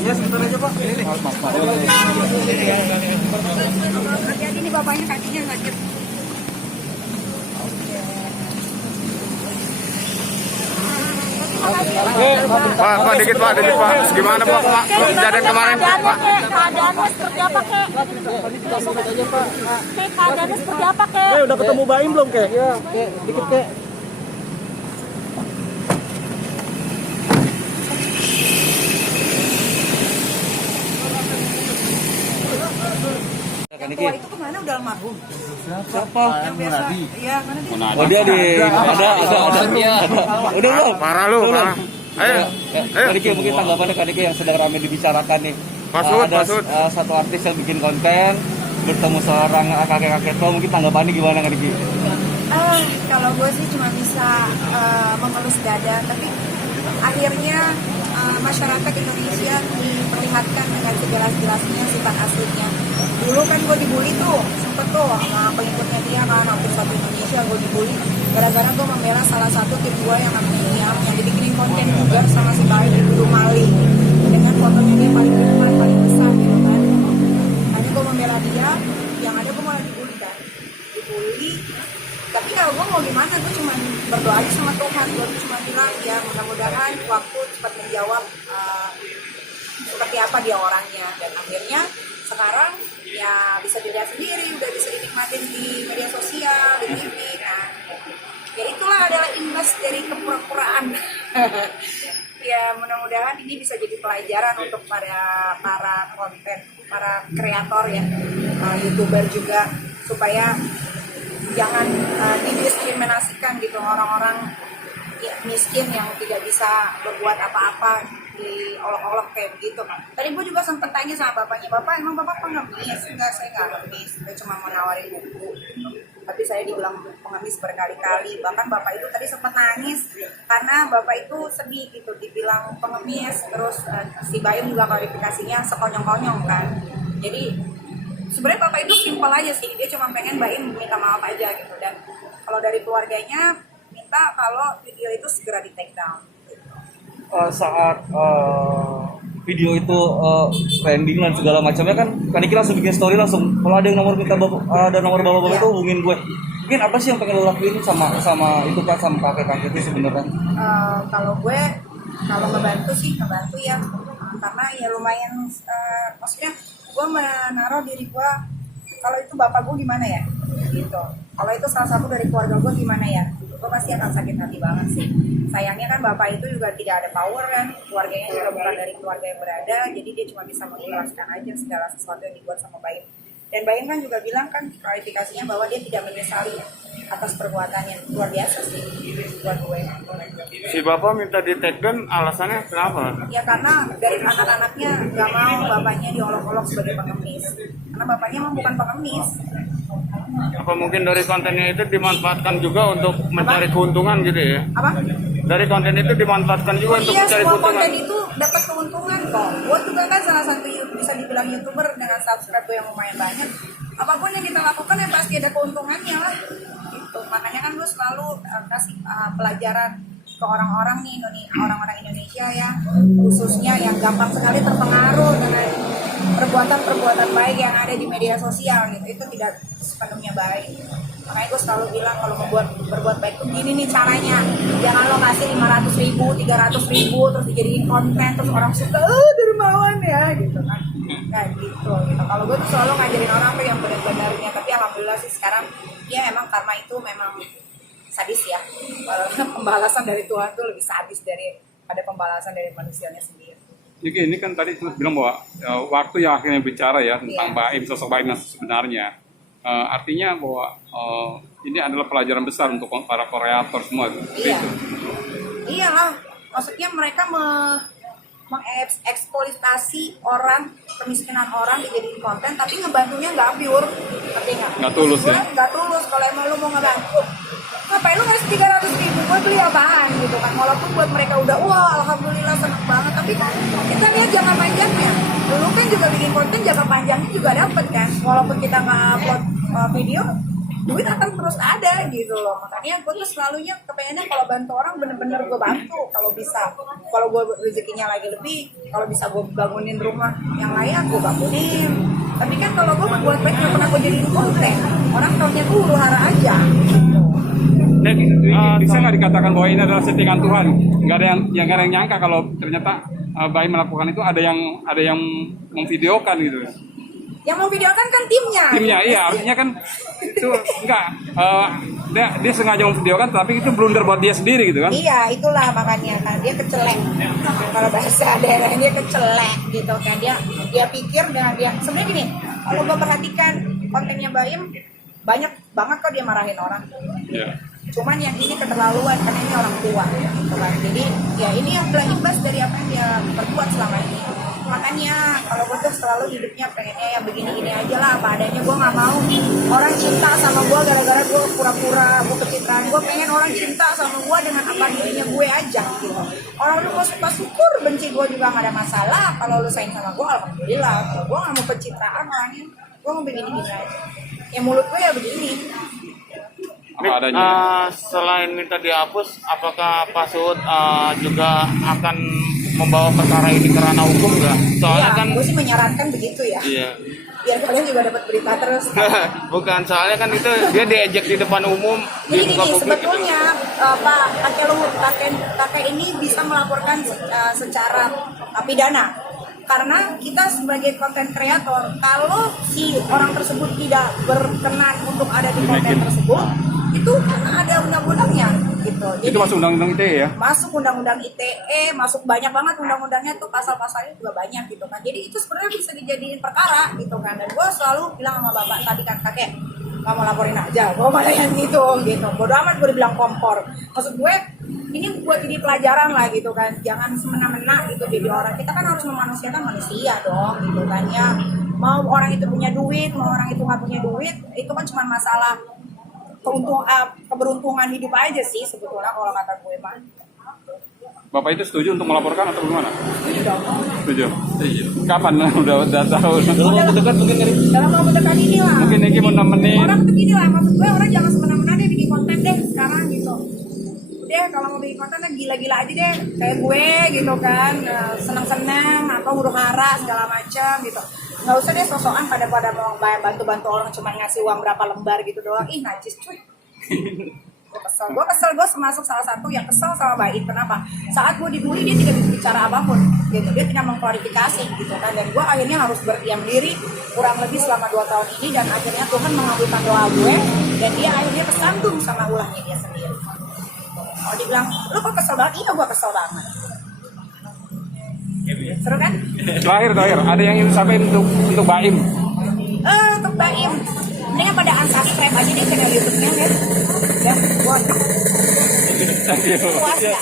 Ya sebentar aja Pak. Hati-hati nih bapaknya kakinya sakit. Pak, dikit Pak. Gimana Pak kejadian kemarin Pak? Keadaannya seperti apa kek? Keadaannya seperti apa kek? Udah ketemu Baim belum kek? Iya, dikit kek. Yang tua itu kemana udah almarhum? Siapa? Yang biasa. Iya, mana dia? Oh dia ada. Udah belum? Parah lu, parah. Ayo. Kak Diki, mungkin tanggapannya Kak Diki yang sedang ramai dibicarakan nih. Masud. Satu artis yang bikin konten bertemu seorang kakek-kakek tua, mungkin tanggapannya gimana Kak Diki? Kalau gue sih cuma bisa mengelus dada, tapi akhirnya masyarakat Indonesia diperlihatkan dengan sejelas-jelasnya sifat aslinya. Dulu kan gue dibully tuh, sempet tuh sama pengikutnya dia kan, hampir satu Indonesia gue dibully gara-gara gue membela salah satu tim gue yang namanya Niam, yang dibikinin konten juga sama si Baim di Gunung Mali dengan fotonya dia paling depan, paling besar gitu kan. Tadi gue membela dia, yang ada gue malah dibully kan, dibully. Tapi kalau gue mau gimana, gue cuma berdoa aja sama Tuhan. Gue cuma bilang ya mudah-mudahan waktu cepat menjawab seperti apa dia orangnya. Dan akhirnya sekarang ya bisa dilihat sendiri, udah bisa dinikmatin di media sosial, di TV. Nah, ya itulah adalah imbas dari kepura-puraan. Ya mudah-mudahan ini bisa jadi pelajaran untuk para konten, para kreator ya, YouTuber juga, supaya jangan didiskriminasikan gitu orang-orang ya, miskin yang tidak bisa berbuat apa-apa diolok-olok kayak begitu. Tadi gue juga sempat tanya sama bapaknya, Bapak emang Bapak pengemis? Enggak, saya nggak pengemis, saya cuma mau nawarin buku. Tapi saya dibilang pengemis berkali-kali. Bahkan Bapak itu tadi sempat nangis karena Bapak itu sedih gitu, dibilang pengemis. Terus si Baim juga klarifikasinya sekonyong-konyong kan. Jadi sebenarnya Bapak itu simpel aja sih, dia cuma pengen Baim minta maaf aja gitu. Dan kalau dari keluarganya minta kalau video itu segera di take down. Saat video itu trending dan segala macamnya kan Diki langsung bikin story langsung, kalau ada yang nomor bapak-bapak itu hubungin gue. Mungkin apa sih yang pengen lo lakuin sama itu kan, sama kakek-kakek itu sebenarnya? Kalau gue ngebantu ya, karena ya lumayan maksudnya gue menaruh diri gue, kalau itu bapak gue gimana ya gitu, kalau itu salah satu dari keluarga gue gimana ya, gue pasti akan sakit hati banget sih. Sayangnya kan bapak itu juga tidak ada power kan, keluarganya juga bukan dari keluarga yang berada, jadi dia cuma bisa mengikhlaskan aja segala sesuatu yang dibuat sama Baim. Dan Baim kan juga bilang kan klarifikasinya bahwa dia tidak menyesali atas perbuatannya. Luar biasa sih buat gue. Si Bapak minta di take down, alasannya kenapa? Ya karena dari anak-anaknya gak mau bapaknya diolok-olok sebagai pengemis. Karena bapaknya memang bukan pengemis. Apa mungkin dari kontennya itu dimanfaatkan juga untuk mencari keuntungan gitu ya? Apa? Dari konten itu dimanfaatkan juga untuk Iya, mencari semua keuntungan. konten itu dapat keuntungan kok. Gue juga kan salah satu bisa dibilang YouTuber dengan subscribe gue yang lumayan banyak. Apapun yang kita lakukan ya pasti ada keuntungannya lah. Gitu. Makanya kan gue selalu kasih pelajaran ke orang-orang nih, orang-orang Indonesia ya, khususnya yang gampang sekali terpengaruh dengan perbuatan-perbuatan baik yang ada di media sosial gitu. Itu tidak sepenuhnya baik. Makanya gue selalu bilang kalau berbuat baik tuh gini nih caranya. Jangan lo kasih 500.000, 300.000 terus dijadiin konten terus orang suka dermawan ya gitu kan. Nah gitu. Kalau gue tuh selalu ngajarin orang tuh yang benar-benarnya. Tapi alhamdulillah sih sekarang ya emang karma itu memang sadis ya. Pembalasan dari Tuhan tuh lebih sadis daripada pembalasan dari manusianya sendiri. Jadi ini kan tadi bilang bahwa waktu yang akhirnya bicara ya tentang Baim, sosok Baim yang sebenarnya. Artinya bahwa ini adalah pelajaran besar untuk para kreator semua. Iya. Iyalah, maksudnya mereka mengeksploitasi orang, kemiskinan orang dijadiin konten, tapi ngebantunya nggak pure, ngerti nggak? Nggak tulus ya? Nggak tulus. Kalau emang lu mau ngebantu, ngapain lu ngasih 300.000? Gue beli apaan gitu kan? Walaupun buat mereka udah wah alhamdulillah seneng banget, tapi kita lihat jangka panjangnya. Dulu kan juga bikin konten jangka panjangnya juga dapet kan, walaupun kita nggak upload video duit akan terus ada gitu loh. Makanya gue tuh selalunya kepengennya kalau bantu orang bener-bener gue bantu kalau bisa. Kalau gue rezekinya lagi lebih, kalau bisa gue bangunin rumah yang layak gue bangunin. Tapi kan kalau gue buat baik nggak pernah gue jadiin konten, orang taunya tuh huru hara aja. Dan bisa nggak dikatakan bahwa ini adalah settingan Tuhan? Nggak ada yang nggak ada yang nyangka kalau ternyata Baim melakukan itu ada yang memvideokan gitu. Yang mau videokan kan timnya. Timnya, iya, artinya kan itu enggak dia sengaja memvideokan, tapi itu blunder buat dia sendiri gitu kan? Iya, itulah makanya kan dia kecelek. Kalau bahasa daerahnya dia kecelek gitu kan, dia pikir dengan dia sebenarnya gini. Kalau gue perhatikan kontennya Baim banyak banget kok dia marahin orang. Iya. Cuman yang ini keterlaluan karena ini orang tua gitu kan. Jadi ya ini yang berimbas dari apa yang dia perbuat selama ini. Makanya kalau gue tuh selalu hidupnya pengennya yang begini-gini aja lah apa adanya. Gue nggak mau orang cinta sama gue gara-gara gue pura-pura gue pencitraan. Gue pengen orang cinta sama gue dengan apa dirinya gue aja gitu. Orang lu gue suka syukur, benci gue juga nggak ada masalah. Kalau lu sayang sama gue alhamdulillah. Kalau gue nggak mau pencitraan orangnya, gue mau begini-gini aja. Ya mulut gue ya begini. Apa adanya. Selain minta dihapus, apakah Pak Suhud juga akan membawa perkara ini ke ranah hukum nggak? Soalnya Ya, kan gue sih menyarankan begitu ya. iya. Biar kalian juga dapat berita terus. Bukan, soalnya kan itu dia diejek di depan umum, di Jadi muka gini, publik. sebetulnya Pak kakek ini bisa melaporkan secara pidana. Karena kita sebagai konten kreator, kalau si orang tersebut tidak berkenan untuk ada di konten tersebut, itu karena ada undang-undangnya gitu. Jadi, Itu masuk undang-undang ITE ya? masuk undang-undang ITE, masuk banyak banget undang-undangnya tuh, pasal-pasalnya juga banyak gitu kan. Jadi itu sebenarnya bisa dijadiin perkara gitu kan. Dan gue selalu bilang sama bapak tadi kan, kakek nggak mau laporin aja, gue malah yang gitu. Bodo amat gue dibilang kompor. Maksud gue ini buat jadi pelajaran lah gitu kan. Jangan semena-mena gitu jadi orang. Kita kan harus memanusiakan manusia dong gitu kan ya. Mau orang itu punya duit, mau orang itu nggak punya duit, itu kan cuma masalah keberuntungan hidup aja sih sebetulnya kalau kata gue mah. Bapak itu setuju untuk melaporkan atau gimana? Setuju. Kapan? Udah tahu. Dalam waktu dekat mungkin kali. Dalam waktu dekat ini lah. Mungkin Niki mau nemenin. Orang tuh gini lah, maksud gue orang jangan semena-mena deh bikin konten deh sekarang gitu. Deh kalau mau bikin konten gila-gila aja deh kayak gue gitu kan, seneng-seneng apa huru hara segala macam gitu. Nggak usah deh sosokan pada mau bantu-bantu orang cuma ngasih uang berapa lembar gitu doang. Ih najis cuy. Gue kesel, gue termasuk salah satu yang kesel sama Baim. Kenapa? Saat gue dibully dia tidak bicara apapun gitu, dia tidak mengklarifikasi gitu kan. Dan gue akhirnya harus berdiam diri kurang lebih selama 2 tahun ini. Dan akhirnya Tuhan mengabulkan doa gue, dan dia akhirnya tersandung sama ulahnya dia sendiri. Kalau dibilang, lu kok kesel banget? Iya gue kesel banget. Seru kan? Terakhir, ada yang ingin sampaikan untuk Baim? Untuk Baim, mendingan pada unsubscribe aja deh channel YouTube-nya kan. Dan buat puas ya.